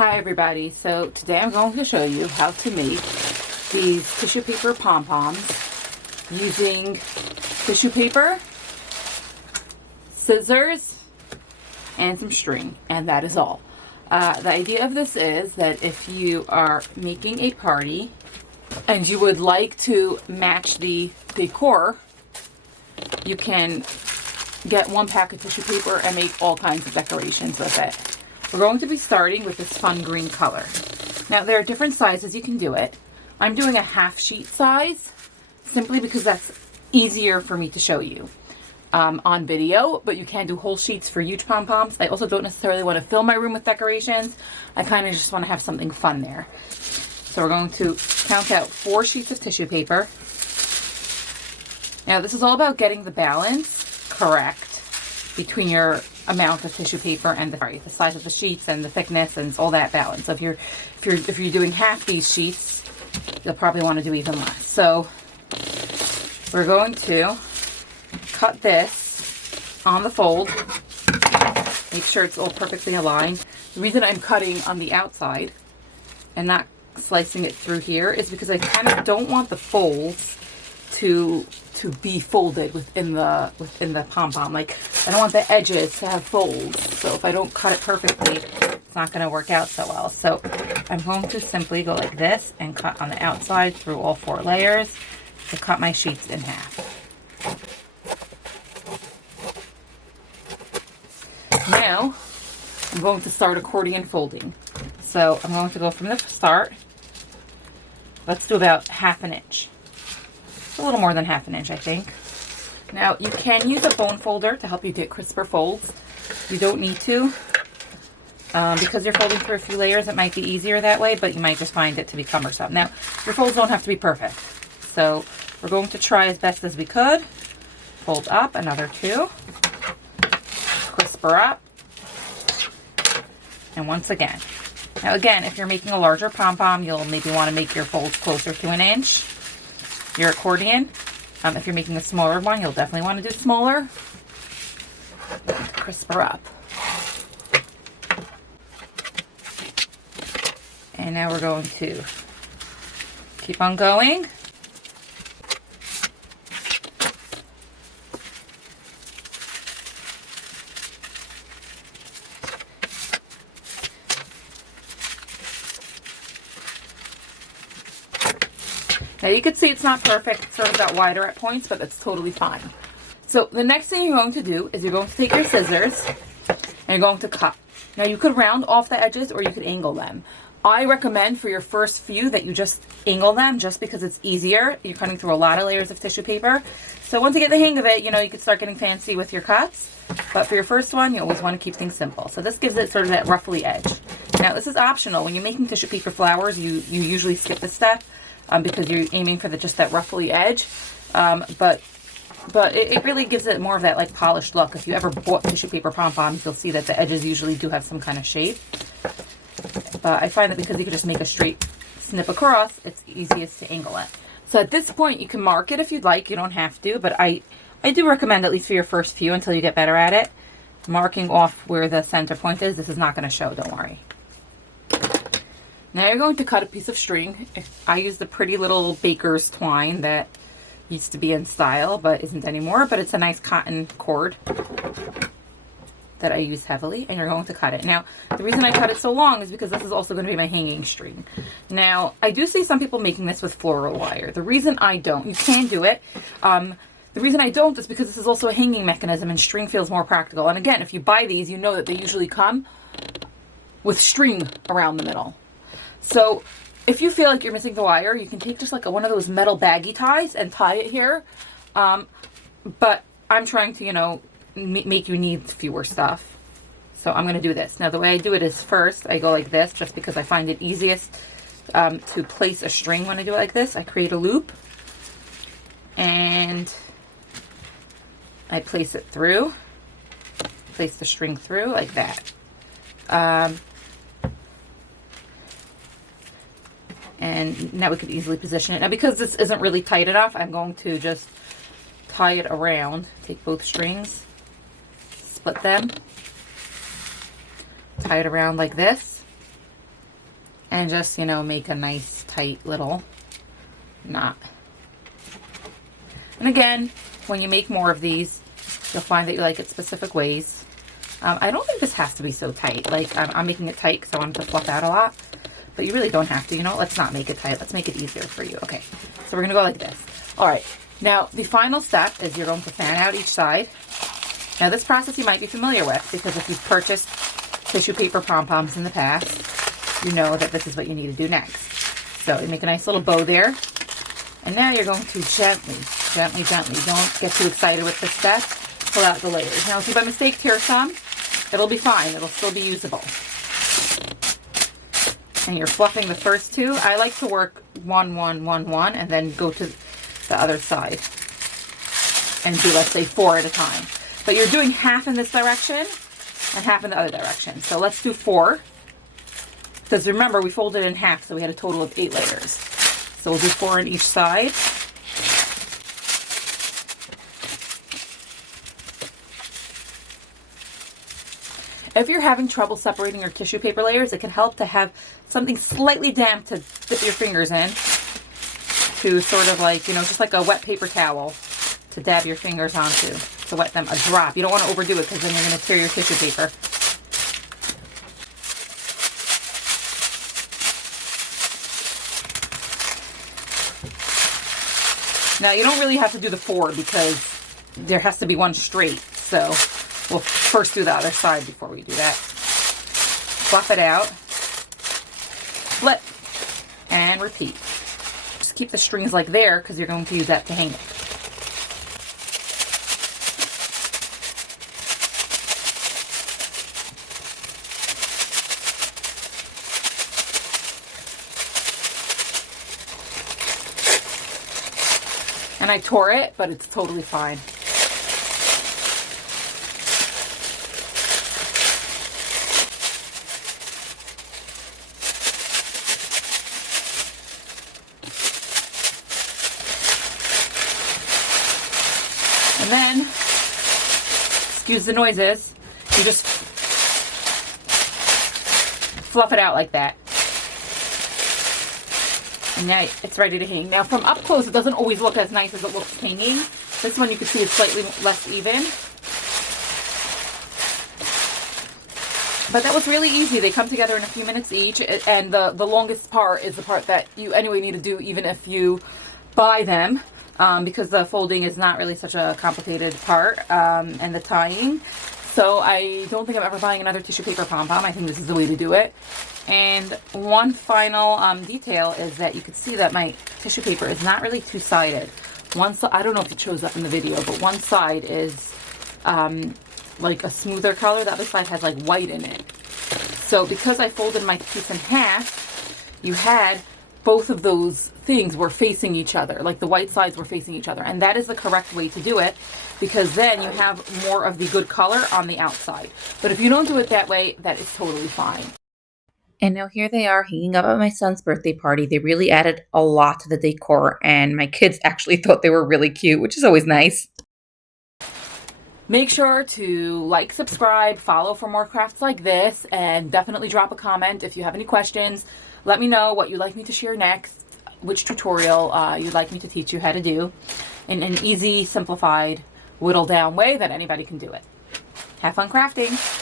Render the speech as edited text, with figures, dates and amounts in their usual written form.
Hi everybody, so today I'm going to show you how to make these tissue paper pom-poms using tissue paper, scissors, and some string, and that is all. The idea of this is that if you are making a party and you would like to match the decor, you can get one pack of tissue paper and make all kinds of decorations with it. We're going to be starting with this fun green color. Now there are different sizes you can do it. I'm doing a half sheet size simply because that's easier for me to show you on video, but you can do whole sheets for huge pom-poms. I also don't necessarily want to fill my room with decorations. I kind of just want to have something fun there. So we're going to count out 4 sheets of tissue paper. Now this is all about getting the balance correct between your amount of tissue paper and the size of the sheets and the thickness and all that balance. So if you're doing half these sheets, you'll probably want to do even less. So we're going to cut this on the fold. Make sure it's all perfectly aligned. The reason I'm cutting on the outside and not slicing it through here is because I kind of don't want the folds to be folded within the pom-pom. Like, I don't want the edges to have folds. So if I don't cut it perfectly, it's not going to work out so well. So I'm going to simply go like this and cut on the outside through all 4 layers to cut my sheets in half. Now I'm going to start accordion folding. So I'm going to go from the start. Let's do about 1/2 inch. A little more than 1/2 inch, I think. Now you can use a bone folder to help you get crisper folds. You don't need to. Because you're folding through a few layers, it might be easier that way, but you might just find it to be cumbersome. Now, your folds don't have to be perfect. So we're going to try as best as we could. Fold up, another 2. Crisper up. And once again. Now again, if you're making a larger pom-pom, you'll maybe want to make your folds closer to 1 inch. Your accordion. If you're making a smaller one, you'll definitely want to do smaller. Crisper up. And now we're going to keep on going. Now you can see it's not perfect, it's sort of got wider at points, but that's totally fine. So the next thing you're going to do is you're going to take your scissors and you're going to cut. Now you could round off the edges or you could angle them. I recommend for your first few that you just angle them just because it's easier. You're cutting through a lot of layers of tissue paper. So once you get the hang of it, you know, you can start getting fancy with your cuts. But for your first one, you always want to keep things simple. So this gives it sort of that ruffly edge. Now this is optional. When you're making tissue paper flowers, you usually skip this step. Because you're aiming for just that ruffly edge, but it really gives it more of that like polished look. If you ever bought tissue paper pom-poms, you'll see that the edges usually do have some kind of shape. But I find that because you can just make a straight snip across, it's easiest to angle it. So at this point, you can mark it if you'd like. You don't have to, but I do recommend, at least for your first few until you get better at it, marking off where the center point is. This is not going to show, don't worry. Now you're going to cut a piece of string. I use the pretty little baker's twine that used to be in style but isn't anymore, but it's a nice cotton cord that I use heavily, and you're going to cut it. Now the reason I cut it so long is because this is also going to be my hanging string. Now I do see some people making this with floral wire. The reason I don't, you can do it, the reason I don't is because this is also a hanging mechanism and string feels more practical. And again, if you buy these, you know that they usually come with string around the middle. So if you feel like you're missing the wire, you can take just like one of those metal baggy ties and tie it here. But I'm trying to, you know, make you need fewer stuff. So I'm going to do this. Now the way I do it is first I go like this just because I find it easiest to place a string when I do it like this. I create a loop and I place it through. Place the string through like that. And now we could easily position it. Now because this isn't really tight enough, I'm going to just tie it around. Take both strings, split them, tie it around like this, and just, you know, make a nice tight little knot. And again, when you make more of these, you'll find that you like it specific ways. I don't think this has to be so tight. Like, I'm making it tight because I want it to fluff out a lot. But you really don't have to. You know, let's not make it tight. Let's make it easier for you. Okay, so we're going to go like this. All right, now the final step is you're going to fan out each side. Now, this process you might be familiar with because if you've purchased tissue paper pom-poms in the past, you know that this is what you need to do next. So you make a nice little bow there. And now you're going to gently, don't get too excited with this step, pull out the layers. Now, if you by mistake tear some, it'll be fine. It'll still be usable. And you're fluffing the first two. I like to work 1, 1, 1, 1, and then go to the other side and do, let's say, 4 at a time. But you're doing half in this direction and half in the other direction. So let's do 4. Because remember, we folded in half, so we had a total of 8 layers. So we'll do 4 on each side. If you're having trouble separating your tissue paper layers, it can help to have something slightly damp to dip your fingers in. To sort of like, you know, just like a wet paper towel to dab your fingers onto. To wet them a drop. You don't want to overdo it because then you're going to tear your tissue paper. Now, you don't really have to do the 4 because there has to be one straight. So, we'll first do the other side before we do that. Fluff it out. Flip. And repeat. Just keep the strings like there because you're going to use that to hang it. And I tore it, but it's totally fine. And then, excuse the noises, you just fluff it out like that. And now it's ready to hang. Now from up close, it doesn't always look as nice as it looks hanging. This one you can see is slightly less even. But that was really easy. They come together in a few minutes each. And the longest part is the part that you anyway need to do even if you buy them. Because the folding is not really such a complicated part. And the tying. So I don't think I'm ever buying another tissue paper pom-pom. I think this is the way to do it. And one final detail is that you can see that my tissue paper is not really two-sided. One side, I don't know if it shows up in the video, but one side is like a smoother color. The other side has like white in it. So because I folded my piece in half, you had both of those things were facing each other. Like the white sides were facing each other. And that is the correct way to do it because then you have more of the good color on the outside. But if you don't do it that way, that is totally fine. And now here they are hanging up at my son's birthday party. They really added a lot to the decor, and my kids actually thought they were really cute, which is always nice. Make sure to like, subscribe, follow for more crafts like this, and definitely drop a comment if you have any questions. Let me know what you'd like me to share next, which tutorial you'd like me to teach you how to do in an easy, simplified, whittled down way that anybody can do it. Have fun crafting!